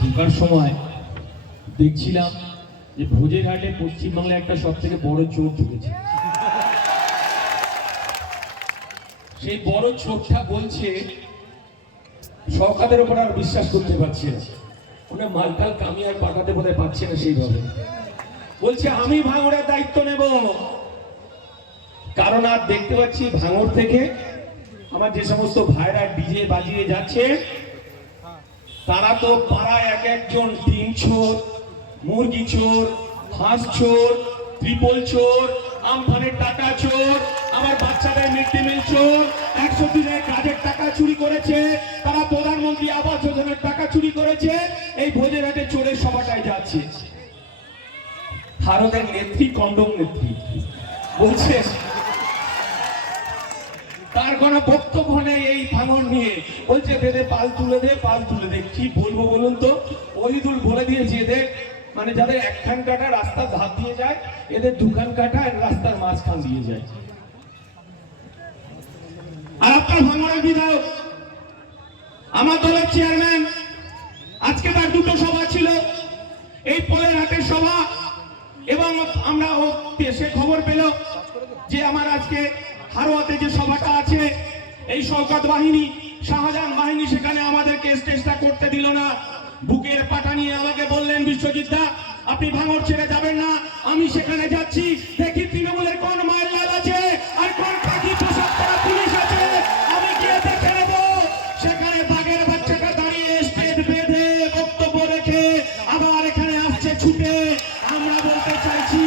ঢোকার সময় দেখছিলাম যে ভোজের হাটে পশ্চিমবাংলায় একটা সব থেকে বড় চোর ঢুকেছে। সেই বড় চোরটা বলছে শওকতের উপর আর বিশ্বাস করতে পারছে না, ওটা মালটাল কামি আর পাঠাতে বোধহয় পাচ্ছে না, সেইভাবে বলছে আমি ভাঙড়ের দায়িত্ব নেব। কারণ আর দেখতে পাচ্ছি ভাঙড় থেকে আমার যে সমস্ত ভাইরা ডিজে বাজিয়ে যাচ্ছে তারা তো পাড়ায় এক একজন ডিম চোর, মুরগি চোর, হাঁস চোর, ত্রিপল চোর, আমফানের টাকা চোর, আমার বাচ্চাদের মিড ডে মিল চোর, 100 দিনের কাজের টাকা চুরি করেছে, তারা প্রধানমন্ত্রী আবাস যোজনার টাকা চুরি করেছে। এই ভোজের হাটে চোরের সভাটায় যাচ্ছে। ভারতের নেত্রী কন্ডম নেত্রী বলছে তার কোনো বক্তব্য নেই এই ভাঙন নিয়ে, বলছে দে পাল তুলে দে, পাল তুলে দে। কি বলবো বলুন তো? ওহিদুল বলে দিয়েছে এদের মানে যাদের একখান কাটা রাস্তার ধার দিয়ে যায়, এদের দুখান কাটা রাস্তার মাঝখান দিয়ে যায়। আর আপনার ভাঙনের বিধায়ক আমার দলের চেয়ারম্যান, আজকে তার দুটো সভা ছিল, এই পোলের হাটের সভা, এবং আমরা সে খবর পেল যে আমার আজকে হারোয়াতে যে সভাটা আছে, এই শওকত বাহিনী, শাহজাহান বাহিনী সেখানে আমাদেরকে স্টেজটা করতে দিল না। বুকের পাটা নিয়ে আমাকে বললেন বিশ্বজিৎ দা আপনি ভাঙড় ছেড়ে যাবেন না, আমি সেখানে যাচ্ছি, দেখি তৃণমূলের কোন মায়ের লাল আছে আর কোন পাখি পোশাক পরা পুলিশ আছে, আমি গিয়ে দেখে নেব। সেখানে বাঘের বাচ্চাটা দাঁড়িয়ে স্টেজ বেঁধে বক্তব্য রেখে আবার এখানে আসছে ছুটে। আমরা বলতে চাইছি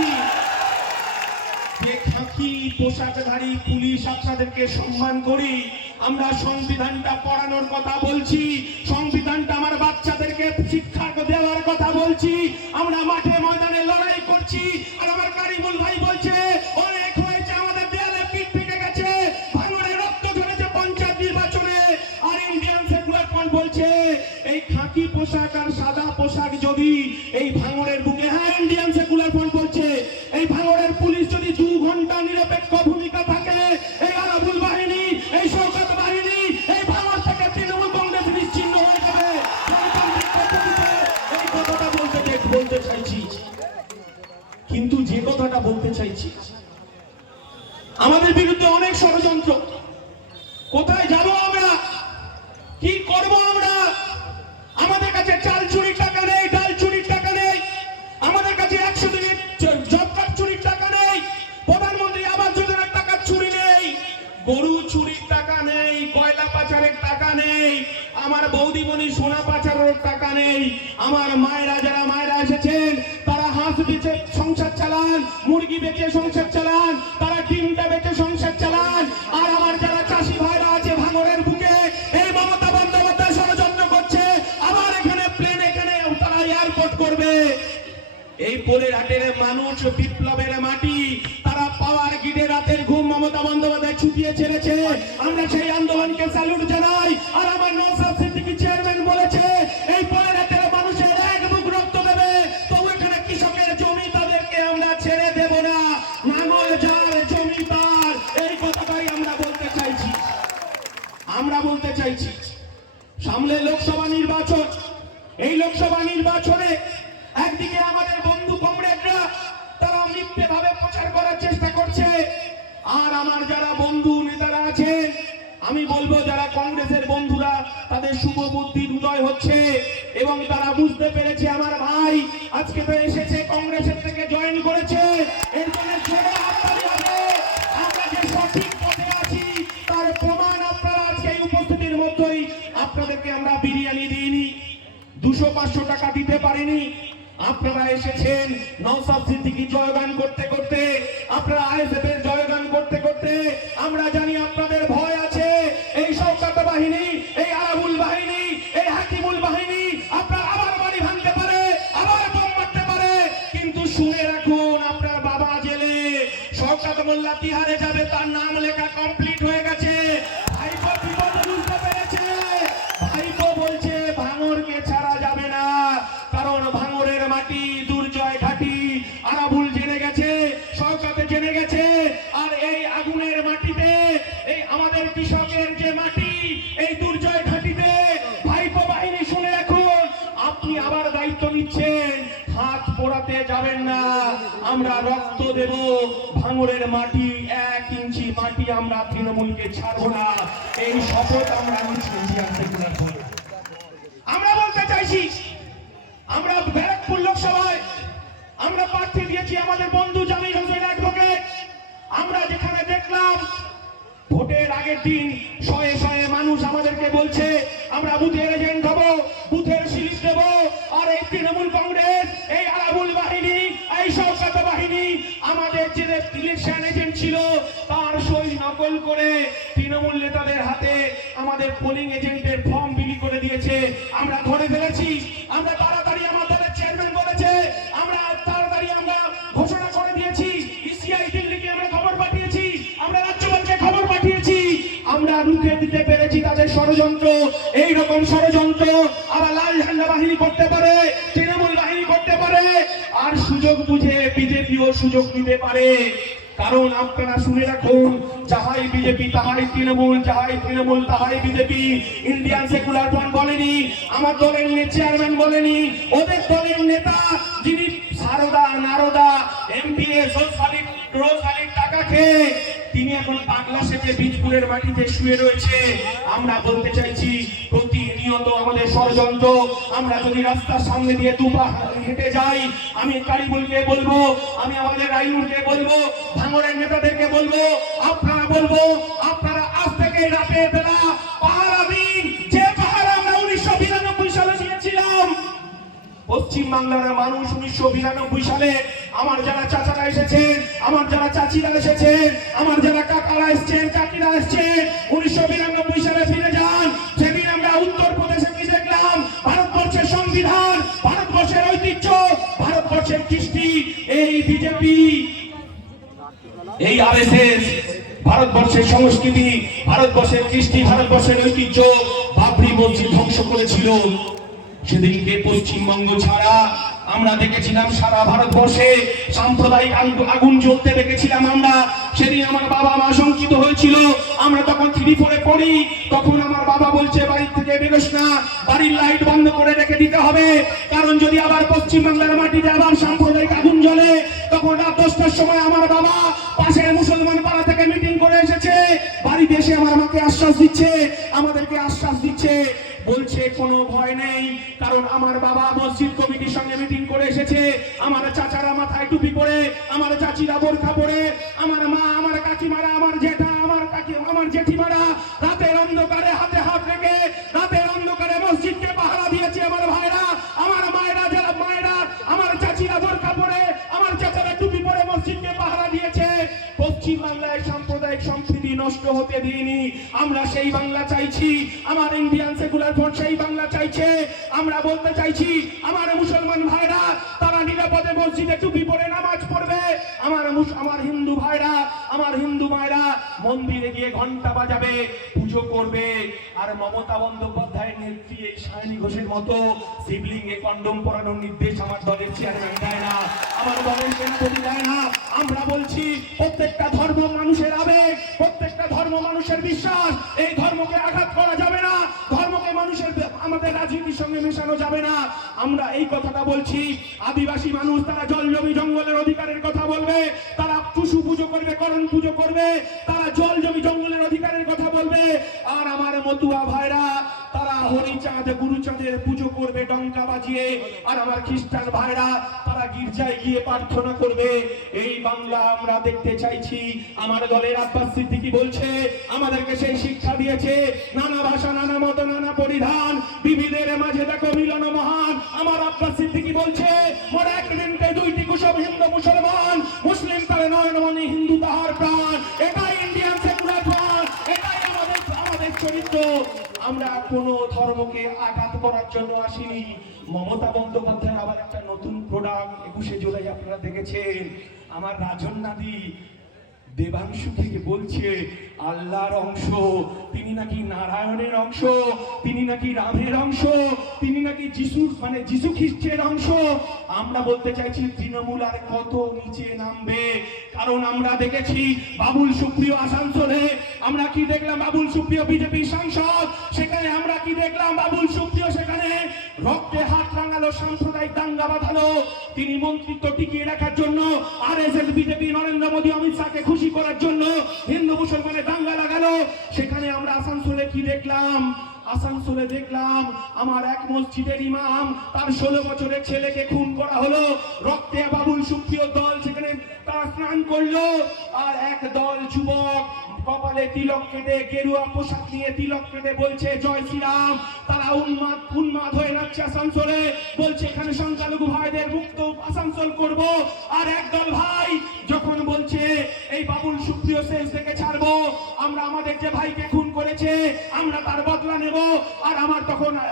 যে খাকি পোশাকধারী পুলিশ আপনাদেরকে সম্মান করি, আমরা সংবিধানটা পড়ানোর কথা বলছি, সংবিধানটা আমার বাচ্চাদেরকে শিক্ষা দেওয়ার কথা বলছি, আমরা মাঠে ময়দানে লড়াই করছি। আর আমার কারিমুল ভাই বলছে অনেক হয়েছে, আমাদের দেয়ালে পিঠ থেকে গেছে, ভাঙড়ে রক্ত ঝরেছে পঞ্চায়েত নির্বাচনে। আর ইন্ডিয়ান সেকুলার ফ্রন্ট বলছে এই খাকি পোশাক আর সাদা পোশাক যদি এই ভাঙড়ের বুকে, হ্যাঁ ইন্ডিয়ান সেকুলার ফ্রন্ট বলছে এই ভাঙড়ের পুলিশ যদি 2 ঘন্টা নিরপেক্ষ ভূমিকা থাকে, এই আরাবুল বাহিনী, এই শওকত বাহিনী, এই ভাঙড় থেকে তৃণমূল কংগ্রেস নিশ্চিহ্ন হয়ে যাবে। এই কথাটা বলতে চাইছি, কিন্তু যে কথাটা বলতে চাইছি আমাদের বিরুদ্ধে অনেক ষড়যন্ত্র। কোথায় যাব আমরা, কি করব আমরা? আমাদের কাছে চাল চুরির টাকা নেই, ডাল চুরির টাকা নেই, আমাদের কাছে 100 দিনের জব কার্ড চুরির টাকা নেই, প্রধানমন্ত্রী আবাস যোজনার টাকা চুরি নেই, গরু চুরির টাকা নেই, কয়লা পাচারের টাকা নেই, আমার বৌদিমণি সোনা পাচারের টাকা নেই। আমার মায়েরা, যারা মায়েরা এসেছেন তারা হাঁস বেচে সংসার চালান, মুরগি বেচে সংসার চালান, তারা ডিমটা বেচে সংসার চালান। আর আমার যারা চাষি ভাইরা আছে ভাঙড়ের বুকে, এই মমতা বন্দ্যোপাধ্যায় ষড়যন্ত্র করছে আবার এখানে প্লেন, এখানে তারা এয়ারপোর্ট করবে। এই পোলের হাটের মানুষ বিপ্লবের মাটি, তারা পাওয়ার গিডে রাতের ঘুম মমতা বন্দ্যোপাধ্যায় ছুটিয়ে ছেড়েছে। আমরা সেই আন্দোলনকে স্যালুট জানাই। আর আমার নওশাদ সিদ্দিকী চেয়ারম্যান বলেছে এই পোলের হাটের মানুষের এক বুক রক্ত দেবে, তবু এখানে কৃষকের জমি তাদেরকে আমরা ছেড়ে দেব না, নাঙ্গল যার জমি তার, এই কথাটাই আমরা বলতে চাইছি। আমরা বলতে চাইছি সামনে লোকসভা নির্বাচন, এই লোকসভা নির্বাচনে একদিকে আমাদের বন্ধু কমরেডরা তারা মিথ্যে ভাবে প্রচার করার চেষ্টা করছে, আর আমার যারা বন্ধু নেতারা আছেন, আমি বলবো যারা কংগ্রেসের বন্ধুরা, তাদের শুভ বুদ্ধির উদয় হচ্ছে এবং তারা বুঝতে পেরেছে আমার ভাই আজকে তো এসেছে কংগ্রেসের থেকে জয়েন করেছে, এর জন্য জোরে হাততালি হবে। আমরা যে সঠিক পথে আছি তার প্রমাণ আপনারা আজকে এই উপস্থিতির মধ্যেই, আপনাদেরকে আমরা বিরিয়ানি দিইনি, 200-500 টাকা দিতে পারিনি, আপনারা এসেছেন নওশাদ সিদ্দিকী জয়গান করতে করতে, আপনারা আইএসএফ এর জয়গান করতে করতে। আমরা জানি আপনাদের ভয় আছে, এই শওকত বাহিনী, এই আরাবুল বাহিনী, এই হাকিমুল বাহিনী আপনার আবার বাড়ি ভাঙতে পারে, আবার বোম মারতে পারে, কিন্তু শুনে রাখুন আপনার বাবা জেলে, শওকত মোল্লা তিহারে যাবে, তার নাম লেখা কমপ্লিট হয়ে গেছে। ভাইপো বিপদ বুঝতে পেরেছে, ভাইপো বলছে ভাঙড়কে ছাড়া যাবে না, কারণ ভাঙড়ের মাটি দুর্জয় ঘাটি, আরাবুল জেনে গেছে, শওকতে জেনে গেছে। আর এই আগুনের মাটিতে, এই আমাদের কৃষকের যে মাটি, এই দুর্জয় ঘাটিতে ভাইপো বাহিনী শুনে রাখুন, আপনি আপনি আবার দায়িত্ব নিচ্ছেন, হাত পোড়াতে যাবেন না, আমরা রক্ত দেব, ভাঙড়ের মাটি 1 ইঞ্চি মাটি আমরা তৃণমূলকে ছাড়বো না, এই শপথ আমরা নিচ্ছি। আমরা বলতে চাইছি, আমরা ব্যারাকপুর লোকসভায় আমরা প্রার্থী দিয়েছি আমাদের বন্ধু জামিল হোসেন অ্যাডভোকেট। আমরা যেখানে দেখলাম ভোটের আগের দিন শয়ে শয়ে মানুষ আমাদেরকে বলছে আমরা বুথের এজেন্ট হবো, বুথের স্লিপ দেব, আর এই তৃণমূল কংগ্রেস, এই আরাবুল বাহিনী, এই শওকত বাহিনী আমাদের যে ইলেকশন এজেন্ট ছিল তার সই নকল করে তৃণমূল নেতাদের হাতে আমাদের পোলিং এজেন্টের ফর্ম বিলি করে দিয়েছে। আমরা ধরে ফেলেছি, আমরা তাড়াতাড়ি আমার দলের চেয়ারম্যান বলেছে আমরা তাড়াতাড়ি আমরা ঘোষণা করে দিয়েছি, ইসিআই দিল্লিকে আমরা খবর পাঠিয়েছি, আমরা রাজ্যপালকে খবর পাঠিয়েছি, আমরা রুখে দিতে পেরেছি তাদের ষড়যন্ত্র। এই রকম ষড়যন্ত্র আবার লাল ঝান্ডা বাহিনী করতে পারে, তৃণমূল বাহিনী করতে পারে, আর সুযোগ বুঝে বিজেপিও সুযোগ নিতে পারে। কারণ আপনারা শুনে রাখুন, যাহাই বিজেপি তাহাই তৃণমূল, যাহাই তৃণমূল তাহাই বিজেপি। ইন্ডিয়ান সেকুলার ফ্রন্ট বলেনি, আমার দলের চেয়ারম্যান বলেনি, ওদের দলের নেতা যিনি সারদা নারদা এমপিএস রোজ আলীর টাকা খেয়ে তিনি এখন পাগলা সেজে বীজপুরের মাটিতে শুয়ে রয়েছে। আমরা বলতে চাইছি প্রতিনিয়ত আমাদের ষড়যন্ত্র। আমরা যদি রাস্তার সামনে দিয়ে দুপা হেঁটে যাই, আমি কারিবুলকে বলবো, আমি আমাদের রাইনুরকে বলবো, ভাঙড়ের নেতাদেরকে বলবো, আপনারা বলবো, আপনারা আজ থেকে রাতের বেলা পাহারা দিন, যে পাহারা আমরা 1992 সালে দিয়েছিলাম। পশ্চিম বাংলার মানুষ 1992 সালে আমার যারা চাচারা এসেছেন, আমার যারা চাচিরা এসেছেন, আমার যারা কাকারা এসেছেন, কাকিরা এসেছেন, 1992 সালে ফিরে যান। সেদিন আমরা উত্তরপ্রদেশে কি দেখলাম? ভারতবর্ষের সংবিধান, ভারতবর্ষের ঐতিহ্য, ভারতবর্ষের কৃষ্টি, এই বিজেপি, এই আরএসএস ভারতবর্ষের সংস্কৃতি, ভারতবর্ষের কৃষ্টি, ভারতবর্ষের ঐতিহ্য বাবরি মসজিদ ধ্বংস করেছিল। সেদিনকে পশ্চিমবঙ্গ ছাড়া আমরা দেখেছিলাম সারা ভারতবর্ষে সাম্প্রদায়িক আগুন জ্বলতে দেখেছিলাম আমরা। সেদিন আমার বাবা মা শঙ্কিত হয়েছিল। আমরা তখন 3-4 পড়ি, তখন আমার বাবা বলছে বাড়ি থেকে বেরোস না, বাড়ির লাইট বন্ধ করে রেখে দিতে হবে, কারণ যদি আবার পশ্চিমবাংলার মাটিতে আবার সাম্প্রদায়িক আগুন জ্বলে। তখন রাত 10টার সময় আমার বাবা পাশের মুসলমান পাড়া থেকে মিটিং করে এসেছে, বাড়িতে এসে আমার মাকে আশ্বাস দিচ্ছে, আমাদেরকে আশ্বাস দিচ্ছে, বলছে কোনো ভয় নেই, কারণ আমার বাবা মসজিদ কমিটির সঙ্গে মিটিং করে এসেছে। আমার চাচারা মাথায় টুপি পরে, আমার চাচিরা বোরখা পরে, আমার মা, আমার কাকিমারা, আমার জেঠা, আমার জেঠিমারা রাতের অন্ধকারে হাতে হাত রেখে রাতের অন্ধকারে মসজিদকে পাহারা দিয়েছে। আমার ভাইরা, আমার মায়েরা, যারা মায়েরা, আমার চাচিরা বোরখা পরে, আমার চাচারা টুপি পরে মসজিদকে পাহারা দিয়েছে। পশ্চিম বাংলায় সাম্প্রদায়িক সম্প্রীতি নষ্ট হতে দিইনি। আমরা সেই বাংলা চাইছি, আমার ইন্ডিয়ান সেকুলার ফ্রন্ট সেই বাংলা চাইছে। আমরা বলতে চাইছি আমার মুসলমান ভাইরা তারা নিরাপদে মসজিদে টুপি পরে নামাজ পড়বে, আমার হিন্দু ভাইরা, আমার হিন্দু মায়েরা মন্দিরে গিয়ে ঘন্টা বাজাবে, পুজো করবে। আর মমতা বন্দ্যোপাধ্যায়ের নেত্রী এই সায়নী ঘোষের মতো শিবলিঙ্গে কন্ডম পরানোর নির্দেশ আমার দলের চেয়ারম্যান দেয় না, আমার দলের সেনাপতি দেয় না। আমরা বলছি প্রত্যেকটা ধর্ম মানুষের আবেগ, প্রত্যেকটা ধর্ম মানুষের বিশ্বাস, এই ধর্মকে আঘাত করা যাবে না, ধর্মকে মানুষের আমাদের রাজনীতির সঙ্গে মেশানো যাবে না। আমরা এই কথাটা বলছি। আদিবাসী মানুষ তারা জল জমি জঙ্গলের অধিকারের কথা বলবে, তারা টুসু পুজো করবে, করণ পুজো করবে, তারা জল জমি জঙ্গলের অধিকারের কথা বলবে। আর আমার মতুয়া ভাইরা তারা হরিচাঁদ গুরুচাঁদের পুজো করবে ডঙ্কা বাজিয়ে। আর আমার খ্রিস্টান ভাইরা তারা গির্জায় গিয়ে প্রার্থনা করবে। এই বাংলা আমরা দেখতে চাইছি। আমার দলের আব্বাস সিদ্দিকী বলছে আমাদেরকে সেই শিক্ষা দিয়েছে, নানা ভাষা, নানা মত, নানা পরিধান, বিবিধের মাঝে দেখো মিলন মহান। আমার আব্বাস সিদ্দিকী বলছে মোর এক দিনকে দুইটি কুসব, হিন্দু মুসলমান, মুসলিম তার নয়নমণি, হিন্দু তাহার প্রাণ। এটাই ইন্ডিয়ান সেকুলার ফ্রন্ট, এটাই আমাদের চরিত্র। আমরা কোন ধর্মকে আঘাত করার জন্য আসিনি। মমতা বন্দ্যোপাধ্যায় আবার একটা নতুন প্রোডাক্ট 21শে জুলাই আপনারা দেখেছেন, আমার রাজন নাদি দেবাংশু থেকে বলছে আল্লাহর অংশ, তিনি নাকি নারায়ণের অংশ, তিনি নাকি রামের অংশ, তিনি নাকি যিশু খ্রিস্টের অংশ। আমরা বলতে চাইছি তৃণমূল আর কত নিচে নামবে, কারণ আমরা দেখেছি বাবুল সুপ্রিয় আসানসোলে, আমরা কি দেখলাম বাবুল সুপ্রিয় বিজেপি সাংসদ, সেখানে আমরা কি দেখলাম বাবুল সুপ্রিয় সেখানে রক্তে হাত রাঙালো, সাম্প্রদায়িক দাঙ্গা বাঁধালো, তিনি মন্ত্রিত্ব টিকিয়ে রাখার জন্য আরএসএস, বিজেপি, নরেন্দ্র মোদী, অমিত শাহকে খুশি করার জন্য হিন্দু মুসলমানের দাঙ্গা লাগালো। সেখানে আমরা আসানসোলে কি দেখলাম? আসানসোলে দেখলাম আমার এক মসজিদের ইমাম, তার 16 বছরের ছেলেকে খুন করা হলো। রক্তে বাবুল সুপ্রিয় দল সেখানে তারা স্নান করলো, আর এক দল যুবক কপালে তিলক কেটে, গেরুয়া পোশাক নিয়ে তিলক কেটে বলছে জয় শ্রীরাম। তারা উন্মাদ হয়ে যাচ্ছে আসানসোলে, বলছে এখানে সংখ্যালঘু ভাইদের মুক্ত আসানসোল করব। আর একদল ভাই যখন বলছে এই বাবুল সুপ্রিয় শেষ থেকে ছাড়বো, আমরা আমাদের যে ভাইকে খুন করেছে আমরা তার বদলা নেব। আর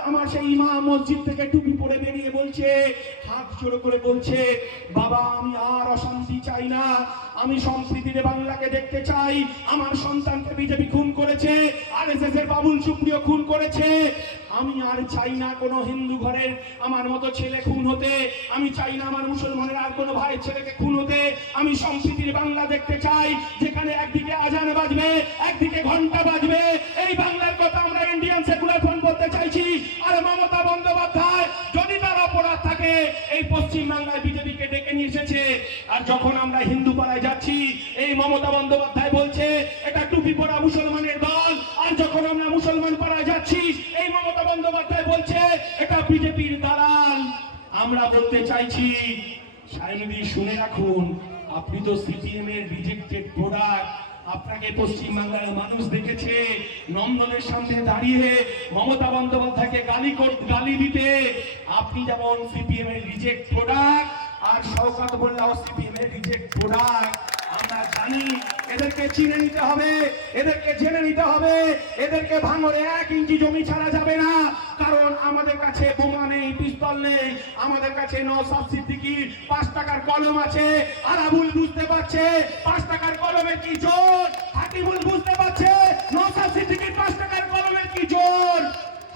আমার সেই ইমাম মসজিদ থেকে টুপি পরে বেরিয়ে বলছে, হাত জোড়ো করে বলছে, বাবা আমি আর অশান্তি চাই না, আমি সম্প্রীতিতে বাংলাকে দেখতে চাই। আমার সন্তানকে বিজেপি খুন করেছে, আরএসএস এর বাবুল সুপ্রিয় খুন করেছে, আমি আর চাই না কোনো হিন্দু ঘরের আমার মতো ছেলে খুন হতে, আমি চাই না আমার মুসলমানের আর কোনো ভাইয়ের ছেলেকে খুন হতে। আমি সম্প্রীতির বাংলা দেখতে চাই, যেখানে একদিকে আজান বাজবে, একদিকে ঘন্টা বাজবে। এই বাংলার কথা আমরা ইন্ডিয়ান সেকুলার ফ্রন্ট বলতে চাইছি। আর মমতা বন্দ্যোপাধ্যায় যদি তার অপরাধ থাকে, এই পশ্চিম বাংলায় বিজেপিকে ডেকে নিয়ে এসেছে। আর যখন আমরা হিন্দু পাড়ায় যাচ্ছি, এই মমতা বন্দ্যোপাধ্যায় বলছে এটা টুপি পরা মুসলমানের দল। আর যখন আমরা মুসলমান পাড়ায় যাচ্ছি, এই মমতা বন্দ্যোপাধ্যায় বলছে এটা বিজেপির দালাল। আমরা বলতে চাইছি, সায়নদী শুনে রাখুন, আপনি তো সিপিএম এর রিজেক্টেড প্রোডাক্ট। আপনাকে পশ্চিমবাংলার মানুষ দেখেছে নন্দনের সামনে দাঁড়িয়ে মমতা বন্দ্যোপাধ্যায়কে গালি দিতে। আপনি যেমন সিপিএম এর রিজেক্ট প্রোডাক্ট, আর শওকত মোল্লাও সিপিএম এর রিজেক্ট প্রোডাক্ট। আমরা জানি এদেরকে চিনে নিতে হবে, এদেরকে জেনে নিতে হবে। এদেরকে ভাঙরে 1 ইঞ্চি জমি ছাড়া যাবে না, কারণ আমাদের কাছে বোমা নেই, পিস্তল নেই, আমাদের কাছে নওশাদ সিদ্দিকীর 5 টাকার কলম আছে। আরাবুল বুঝতে পারছে 5 টাকার কলমের কি জোর, হাকিমুল বুঝতে পারছে নওশাদ সিদ্দিকীর 5 টাকার কলমের কি জোর।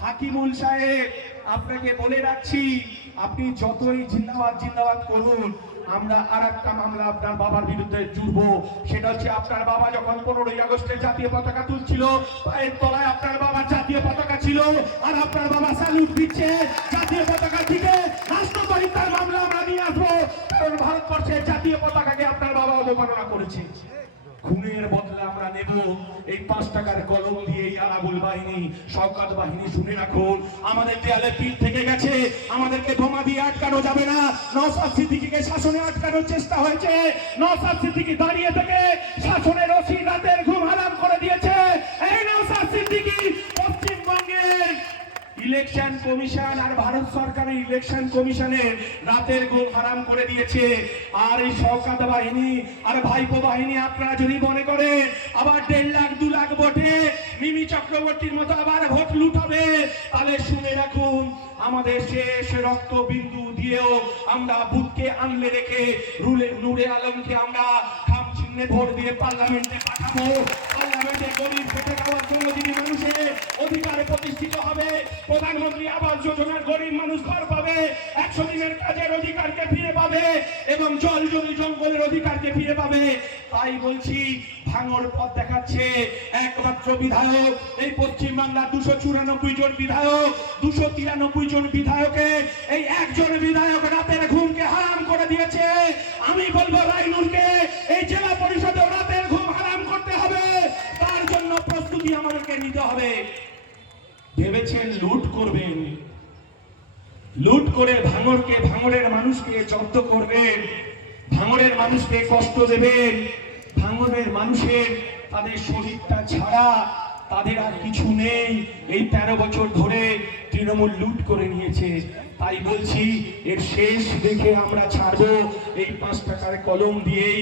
হাকিমুল সাহেব আপনাকে বলে রাখছি, আপনি যতই জিন্দাবাদ জিন্দাবাদ করুন, আমরা আরেকটা মামলা আপনার বাবার বিরুদ্ধে জুড়বো। সেটা হচ্ছে আপনার বাবা যখন 15ই আগস্টে জাতীয় পতাকা তুলছিল, পায়ের তলায় আপনার বাবার জাতীয় পতাকা ছিল, আর আপনার বাবা স্যালুট দিচ্ছে জাতীয় পতাকা দিকে। রাষ্ট্রদ্রোহিতার মামলা আমরা নিয়ে আসবো, কারণ ভারতবর্ষের জাতীয় পতাকাকে আপনার বাবা অবমাননা করেছে। খুনের বদলা আমরা নেব এই 5 টাকার কলম দিয়ে। আরাবুল বাহিনী, শওকত বাহিনী শুনে রাখুন, আমাদের দেয়ালে পিঠ থেকে গেছে, আমাদেরকে বোমা দিয়ে আটকানো যাবে না। নওশাদ সিদ্দিকীকে শাসনে আটকানোর চেষ্টা হয়েছে, নওশাদ সিদ্দিকী দাঁড়িয়ে থেকে শাসনের ওসি রাতের ঘুম হারাম করে দিয়েছে। এই নওশাদ সিদ্দিকী পশ্চিমবঙ্গের ইলেকশন কমিশন আর ভারত সরকারের ইলেকশন কমিশনের রাতের ঘুম হারাম করে দিয়েছে। আর এই শওকত বাহিনী আর ভাইপো বাহিনী, আপনারা যদি মনে করেন আবার 1.5 লাখ 2 লাখ ভোটে মিমি চক্রবর্তীর মতো আবার ভোট লুটাবে, তাহলে শুনে রাখুন, আমাদের শেষ রক্ত বিন্দু দিয়েও আমরা বুথকে আনলে রেখে নূরে আলমকে আমরা খাম চিহ্নে ভোট দিয়ে পার্লামেন্টে পাঠাবো। পার্লামেন্টে গরিব ভোটে খাওয়ার জন্য যদি মানুষের অধিকারে প্রতিষ্ঠিত হবে, প্রধানমন্ত্রী আবাস যোজনার গরিব মানুষ ঘর পাবে, 100 দিনের কাজের অধিকারকে ফিরে পাবে, এবং জল জমি জঙ্গলের অধিকারকে ফিরে পাবে। তাই বলছি, ভাঙর পথ দেখাচ্ছে একমাত্র বিধায়ক এই পশ্চিম বাংলার 294 জন বিধায়ক, 293 জন বিধায়কে এই একজন বিধায়ক রাতের ঘুমকে হারাম করে দিয়েছে। আমি বলবো রাইনুরকে এই জেলা পরিষদে রাতের ঘুম হারাম করতে হবে, তার জন্য প্রস্তুতি আমাদেরকে নিতে হবে। ভেবেছেন লুট করবেন, লুট করে ভাঙরের মানুষকে জব্দ করবেন, ভাঙরের মানুষকে কষ্ট দেবেন, ভাঙরের মানুষের তাদের শরীরটা ছাড়া তাদের আর কিছু নেই। এই 13 বছর ধরে তৃণমূল লুট করে নিয়েছে। তাই বলছি, এর শেষ দেখে আমরা ছাড়বো এই 5 টাকার কলম দিয়েই।